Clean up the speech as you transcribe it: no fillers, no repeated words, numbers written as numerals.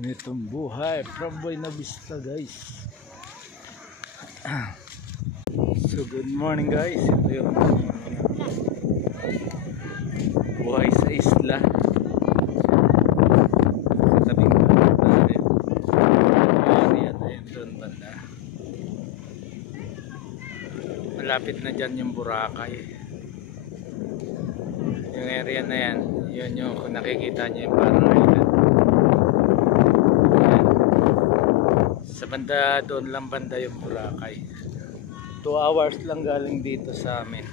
Ganitong buhay from Buena Vista, guys. So good morning, guys. Ito yung buhay sa isla. Sa tabing natin area na yun doon banda. Malapit na dyan yung Boracay. Yung area na yan, yun yung kung nakikita nyo yung parang island. Sa banda doon lang banda yung Boracay. 2 hours lang galing dito sa amin.